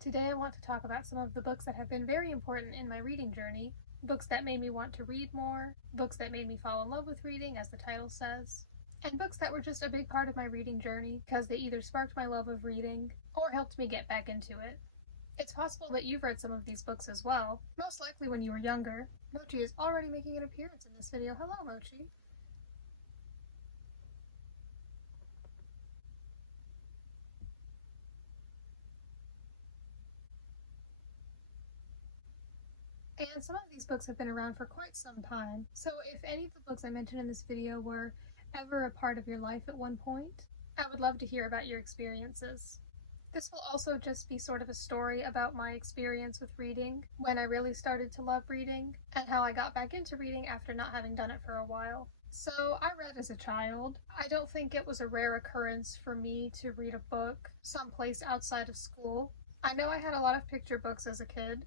Today I want to talk about some of the books that have been very important in my reading journey, books that made me want to read more, books that made me fall in love with reading, as the title says, and books that were just a big part of my reading journey because they either sparked my love of reading or helped me get back into it. It's possible that you've read some of these books as well, most likely when you were younger. Mochi is already making an appearance in this video. Hello, Mochi. And some of these books have been around for quite some time, so if any of the books I mentioned in this video were ever a part of your life at one point, I would love to hear about your experiences. This will also just be sort of a story about my experience with reading, when I really started to love reading, and how I got back into reading after not having done it for a while. So I read as a child. I don't think it was a rare occurrence for me to read a book someplace outside of school. I know I had a lot of picture books as a kid,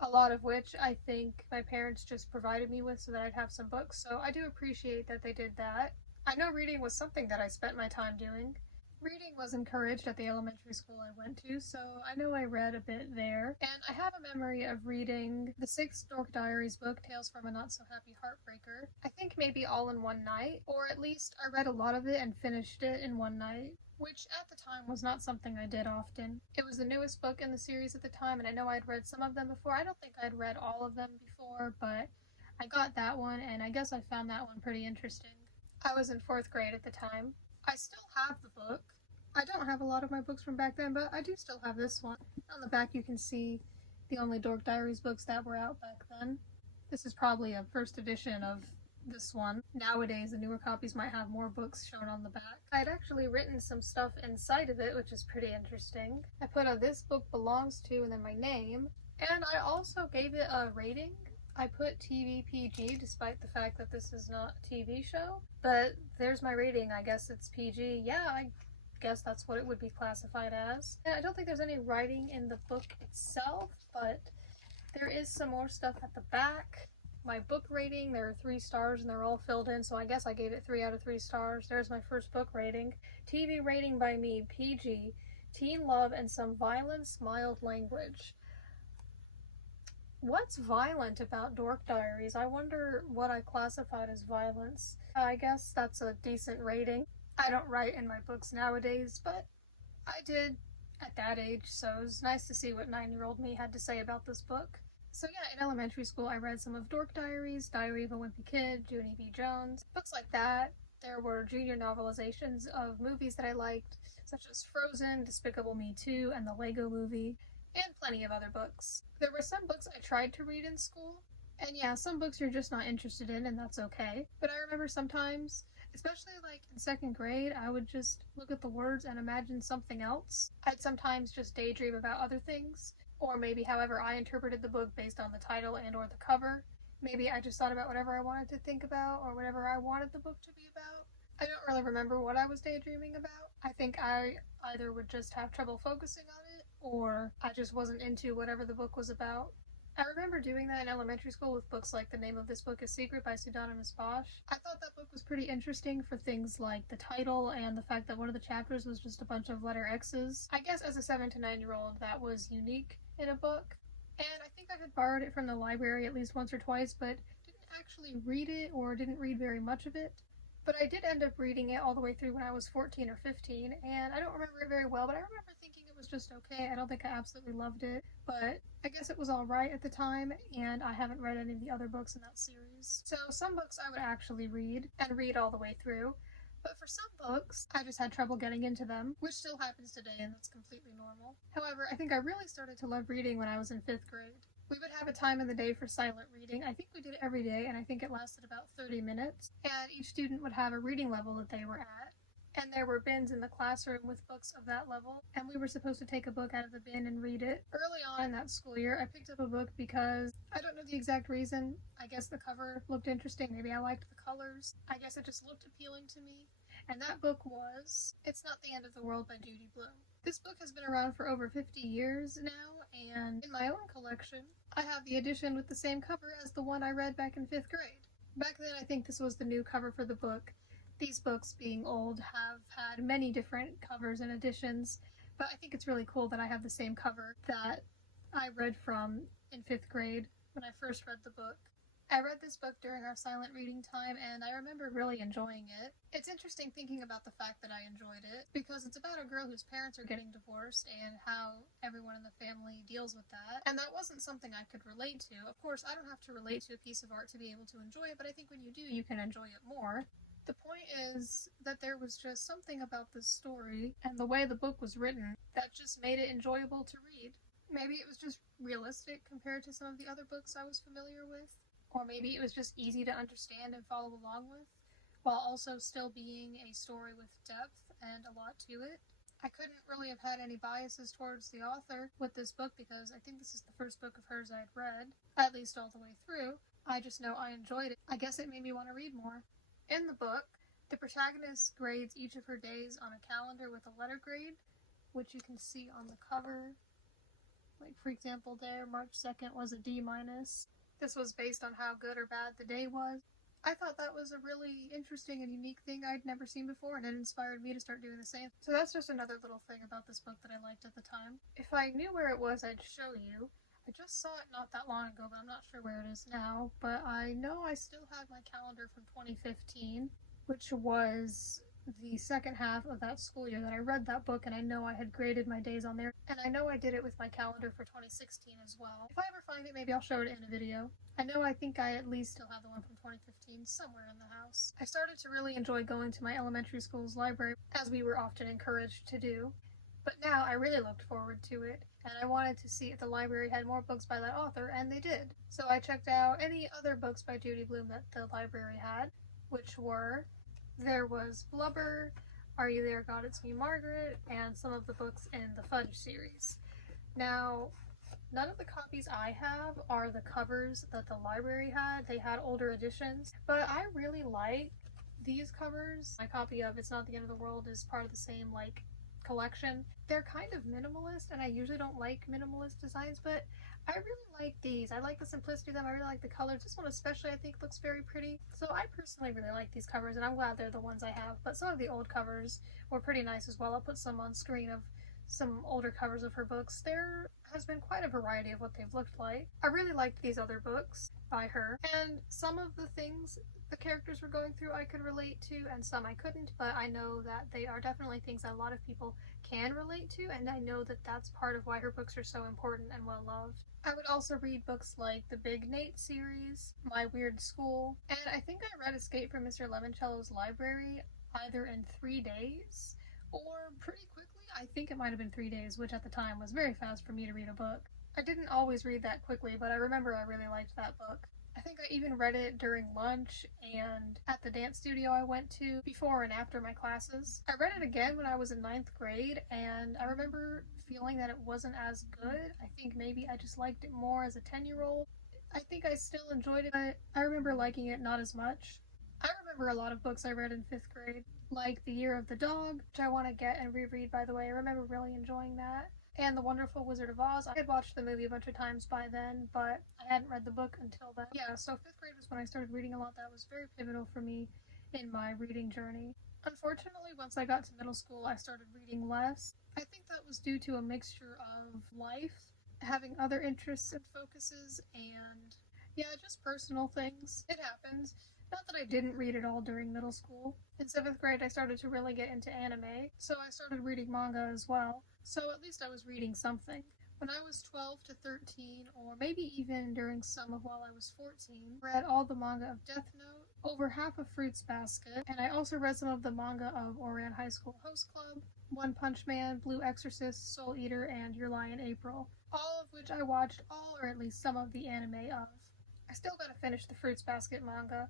a lot of which I think my parents just provided me with so that I'd have some books, so I do appreciate that they did that. I know reading was something that I spent my time doing. Reading was encouraged at the elementary school I went to, so I know I read a bit there. And I have a memory of reading the 6th Dork Diaries book, Tales from a Not-So-Happy Heartbreaker, I think maybe all in one night, or at least I read a lot of it and finished it in one night, which at the time was not something I did often. It was the newest book in the series at the time, and I know I'd read some of them before. I don't think I'd read all of them before, but I got that one, and I guess I found that one pretty interesting. I was in 4th grade at the time. I still have the book. I don't have a lot of my books from back then, but I do still have this one. On the back you can see the only Dork Diaries books that were out back then. This is probably a first edition of this one. Nowadays, the newer copies might have more books shown on the back. I'd actually written some stuff inside of it, which is pretty interesting. I put a "this book belongs to" and then my name, and I also gave it a rating. I put TV PG despite the fact that this is not a TV show, but there's my rating. I guess it's PG. Yeah, I guess that's what it would be classified as. And I don't think there's any writing in the book itself, but there is some more stuff at the back. My book rating, there are 3 stars and they're all filled in, so I guess I gave it 3 out of 3 stars. There's my first book rating. TV rating by me, PG, teen love and some violence, mild language. What's violent about Dork Diaries? I wonder what I classified as violence. I guess that's a decent rating. I don't write in my books nowadays, but I did at that age, so it was nice to see what 9-year-old me had to say about this book. So yeah, in elementary school I read some of Dork Diaries, Diary of a Wimpy Kid, Junie B. Jones, books like that. There were junior novelizations of movies that I liked, such as Frozen, Despicable Me 2, and the Lego Movie, and plenty of other books. There were some books I tried to read in school, and yeah, some books you're just not interested in, and that's okay. But I remember sometimes, especially like in 2nd grade, I would just look at the words and imagine something else. I'd sometimes just daydream about other things, or maybe however I interpreted the book based on the title and or the cover. Maybe I just thought about whatever I wanted to think about or whatever I wanted the book to be about. I don't really remember what I was daydreaming about. I think I either would just have trouble focusing on it, or I just wasn't into whatever the book was about. I remember doing that in elementary school with books like The Name of This Book is Secret by Pseudonymous Bosch. I thought that book was pretty interesting for things like the title and the fact that one of the chapters was just a bunch of letter X's. I guess as a 7 to 9-year-old that was unique in a book. And I think I had borrowed it from the library at least once or twice, but didn't actually read it or didn't read very much of it. But I did end up reading it all the way through when I was 14 or 15, and I don't remember it very well, but I remember thinking it was just okay. I don't think I absolutely loved it, but I guess it was alright at the time, and I haven't read any of the other books in that series. So some books I would actually read, and read all the way through, but for some books, I just had trouble getting into them, which still happens today, and that's completely normal. However, I think I really started to love reading when I was in 5th grade. We would have a time in the day for silent reading. I think we did it every day, and I think it lasted about 30 minutes. And each student would have a reading level that they were at. And there were bins in the classroom with books of that level, and we were supposed to take a book out of the bin and read it. Early on in that school year, I picked up a book because I don't know the exact reason. I guess the cover looked interesting. Maybe I liked the colors. I guess it just looked appealing to me. And that book was It's Not the End of the World by Judy Blume. This book has been around for over 50 years now, and in my own collection, I have the edition with the same cover as the one I read back in 5th grade. Back then, I think this was the new cover for the book. These books, being old, have had many different covers and editions, But I think it's really cool that I have the same cover that I read from in 5th grade when I first read the book. I read this book during our silent reading time, and I remember really enjoying it. It's interesting thinking about the fact that I enjoyed it, because it's about a girl whose parents are getting divorced and how everyone in the family deals with that. And that wasn't something I could relate to. Of course, I don't have to relate to a piece of art to be able to enjoy it, but I think when you do, you can enjoy it more. The point is that there was just something about this story and the way the book was written that just made it enjoyable to read. Maybe it was just realistic compared to some of the other books I was familiar with. Or maybe it was just easy to understand and follow along with, while also still being a story with depth and a lot to it. I couldn't really have had any biases towards the author with this book because I think this is the first book of hers I'd read, at least all the way through. I just know I enjoyed it. I guess it made me want to read more. In the book, the protagonist grades each of her days on a calendar with a letter grade, which you can see on the cover. Like, for example, there, March 2nd was a D-. This was based on how good or bad the day was. I thought that was a really interesting and unique thing I'd never seen before, and it inspired me to start doing the same. So that's just another little thing about this book that I liked at the time. If I knew where it was, I'd show you. I just saw it not that long ago, but I'm not sure where it is now. But I know I still have my calendar from 2015, which was the second half of that school year that I read that book, and I know I had graded my days on there, and I know I did it with my calendar for 2016 as well. If I ever find it, maybe I'll show it in a video. I think I at least still have the one from 2015 somewhere in the house. I started to really enjoy going to my elementary school's library, as we were often encouraged to do. But now I really looked forward to it, and I wanted to see if the library had more books by that author, and they did. So I checked out any other books by Judy Blume that the library had, which were, there was Blubber, Are You There, God It's Me, Margaret, and some of the books in the Fudge series. Now, none of the copies I have are the covers that the library had. They had older editions, but I really like these covers. My copy of It's Not the End of the World is part of the same, collection. They're kind of minimalist, and I usually don't like minimalist designs, but I really like these. I like the simplicity of them. I really like the colors. This one especially I think looks very pretty. So I personally really like these covers, and I'm glad they're the ones I have. But some of the old covers were pretty nice as well. I'll put some on screen of some older covers of her books. There has been quite a variety of what they've looked like. I really liked these other books by her, and some of the things the characters were going through I could relate to, and some I couldn't, but I know that they are definitely things that a lot of people can relate to, and I know that that's part of why her books are so important and well loved. I would also read books like the Big Nate series, My Weird School, and I think I read Escape from Mr. Lemoncello's Library either in 3 days or pretty quickly. I think it might have been 3 days, which at the time was very fast for me to read a book. I didn't always read that quickly, but I remember I really liked that book. I think I even read it during lunch and at the dance studio I went to before and after my classes. I read it again when I was in 9th grade, and I remember feeling that it wasn't as good. I think maybe I just liked it more as a 10-year-old. I think I still enjoyed it, but I remember liking it not as much. I remember a lot of books I read in 5th grade, like The Year of the Dog, which I want to get and reread, by the way. I remember really enjoying that. And The Wonderful Wizard of Oz. I had watched the movie a bunch of times by then, but I hadn't read the book until then. Yeah, so 5th grade was when I started reading a lot. That was very pivotal for me in my reading journey. Unfortunately, once I got to middle school, I started reading less. I think that was due to a mixture of life, having other interests and focuses, and just personal things. It happens. Not that I didn't read it all during middle school. In 7th grade, I started to really get into anime, so I started reading manga as well. So at least I was reading something. When I was 12 to 13, or maybe even during some of while I was 14, read all the manga of Death Note, over half of Fruits Basket, and I also read some of the manga of Ouran High School Host Club, One Punch Man, Blue Exorcist, Soul Eater, and Your Lie in April, all of which I watched all or at least some of the anime of. I still gotta finish the Fruits Basket manga,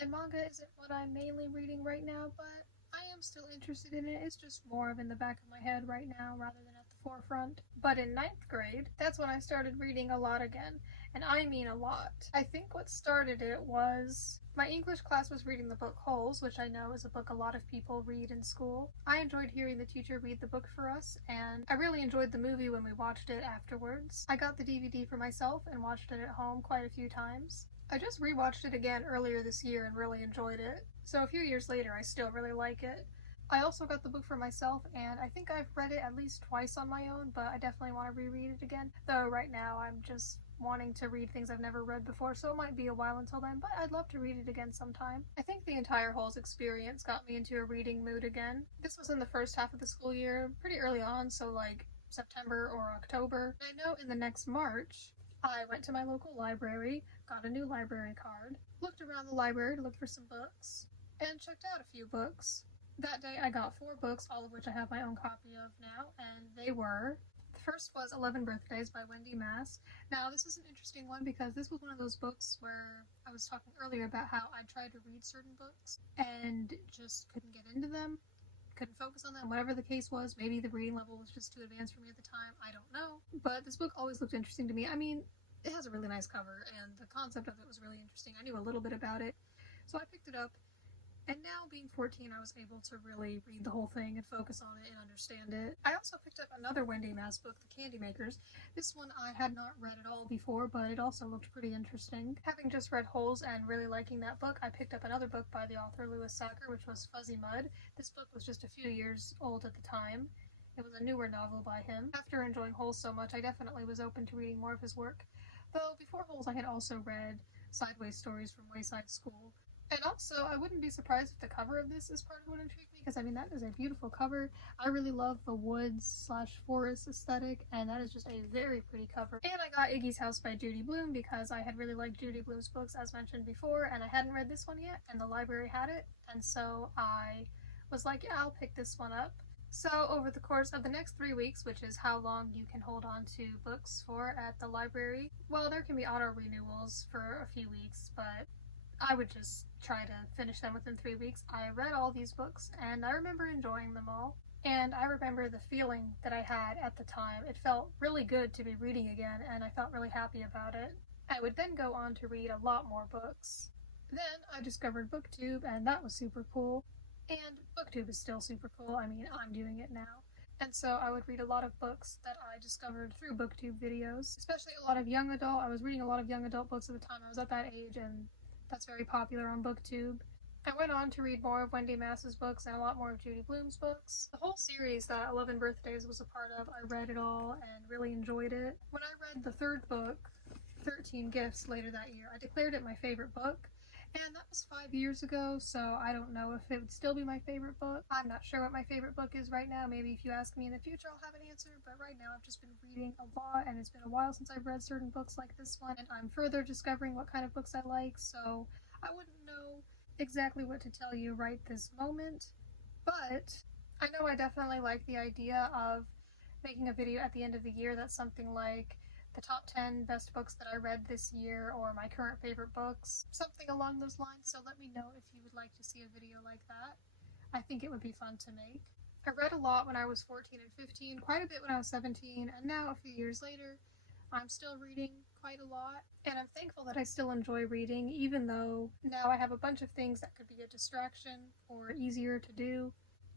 and manga isn't what I'm mainly reading right now, but I am still interested in it. It's just more of in the back of my head right now rather than at the forefront. But in 9th grade, that's when I started reading a lot again. And I mean a lot. I think what started it was my English class was reading the book Holes, which I know is a book a lot of people read in school. I enjoyed hearing the teacher read the book for us, and I really enjoyed the movie when we watched it afterwards. I got the DVD for myself and watched it at home quite a few times. I just rewatched it again earlier this year and really enjoyed it. So a few years later, I still really like it. I also got the book for myself, and I think I've read it at least twice on my own, but I definitely want to reread it again. Though right now I'm just wanting to read things I've never read before, so it might be a while until then, but I'd love to read it again sometime. I think the entire Halls experience got me into a reading mood again. This was in the first half of the school year, pretty early on, so like September or October. I know in the next March, I went to my local library, got a new library card, looked around the library to look for some books, and checked out a few books. That day I got 4 books, all of which I have my own copy of now, and they were... The first was 11 Birthdays by Wendy Mass. Now, this is an interesting one because this was one of those books where I was talking earlier about how I tried to read certain books and just couldn't get into them, couldn't focus on them, whatever the case was. Maybe the reading level was just too advanced for me at the time, I don't know. But this book always looked interesting to me. I mean, it has a really nice cover, and the concept of it was really interesting. I knew a little bit about it, so I picked it up. And now, being 14, I was able to really read the whole thing and focus on it and understand it. I also picked up another Wendy Mass book, The Candy Makers. This one I had not read at all before, but it also looked pretty interesting. Having just read Holes and really liking that book, I picked up another book by the author Lewis Sacker, which was Fuzzy Mud. This book was just a few years old at the time. It was a newer novel by him. After enjoying Holes so much, I definitely was open to reading more of his work. Though before Holes, I had also read Sideways Stories from Wayside School. And also, I wouldn't be surprised if the cover of this is part of what intrigued me, because I mean, that is a beautiful cover. I really love the woods/forest aesthetic, and that is just a very pretty cover. And I got Iggy's House by Judy Blume because I had really liked Judy Blume's books, as mentioned before, and I hadn't read this one yet, and the library had it, and so I was like, yeah, I'll pick this one up. So over the course of the next 3 weeks, which is how long you can hold on to books for at the library, well, there can be auto renewals for a few weeks, but I would just try to finish them within 3 weeks. I read all these books, and I remember enjoying them all. And I remember the feeling that I had at the time. It felt really good to be reading again, and I felt really happy about it. I would then go on to read a lot more books. Then I discovered BookTube, and that was super cool. And BookTube is still super cool. I mean, I'm doing it now. And so I would read a lot of books that I discovered through BookTube videos, especially a lot of young adult. I was reading a lot of young adult books at the time. I was at that age, and that's very popular on BookTube. I went on to read more of Wendy Mass's books and a lot more of Judy Blume's books. The whole series that 11 Birthdays was a part of, I read it all and really enjoyed it. When I read the third book, 13 Gifts, later that year, I declared it my favorite book. And that was 5 years ago, so I don't know if it would still be my favorite book. I'm not sure what my favorite book is right now. Maybe if you ask me in the future, I'll have an answer. But right now, I've just been reading a lot, and it's been a while since I've read certain books like this one. And I'm further discovering what kind of books I like, so I wouldn't know exactly what to tell you right this moment. But I know I definitely like the idea of making a video at the end of the year that's something like the top 10 best books that I read this year, or my current favorite books, something along those lines, so let me know if you would like to see a video like that. I think it would be fun to make. I read a lot when I was 14 and 15, quite a bit when I was 17, and now a few years later, I'm still reading quite a lot, and I'm thankful that I still enjoy reading, even though now I have a bunch of things that could be a distraction or easier to do.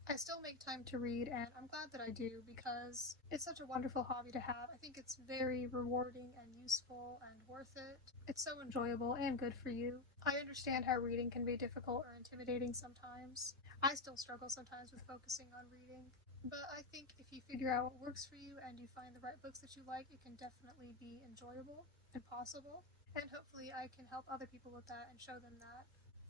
I still make time to read, and I'm glad that I do because it's such a wonderful hobby to have. I think it's very rewarding and useful and worth it. It's so enjoyable and good for you. I understand how reading can be difficult or intimidating sometimes. I still struggle sometimes with focusing on reading, but I think if you figure out what works for you and you find the right books that you like, it can definitely be enjoyable and possible, and hopefully I can help other people with that and show them that.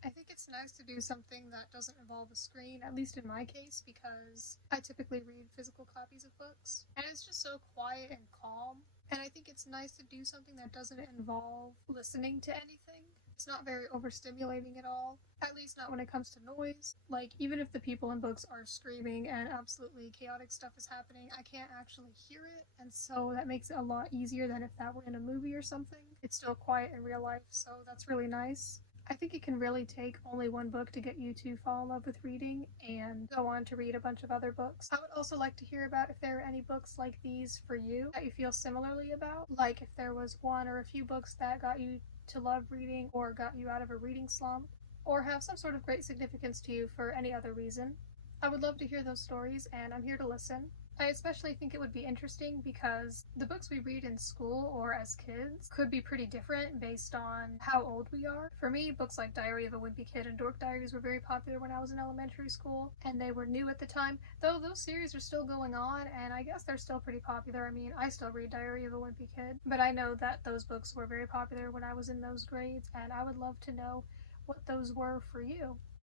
I think it's nice to do something that doesn't involve a screen, at least in my case, because I typically read physical copies of books, and it's just so quiet and calm, and I think it's nice to do something that doesn't involve listening to anything. It's not very overstimulating at all, at least not when it comes to noise. Like, even if the people in books are screaming and absolutely chaotic stuff is happening, I can't actually hear it, and so that makes it a lot easier than if that were in a movie or something. It's still quiet in real life, so that's really nice. I think it can really take only one book to get you to fall in love with reading and go on to read a bunch of other books. I would also like to hear about if there are any books like these for you that you feel similarly about. Like if there was one or a few books that got you to love reading or got you out of a reading slump, or have some sort of great significance to you for any other reason. I would love to hear those stories, and I'm here to listen. I especially think it would be interesting because the books we read in school or as kids could be pretty different based on how old we are. For me, books like Diary of a Wimpy Kid and Dork Diaries were very popular when I was in elementary school, and they were new at the time, though those series are still going on, and I guess they're still pretty popular. I mean, I still read Diary of a Wimpy Kid, but I know that those books were very popular when I was in those grades, and I would love to know what those were for you.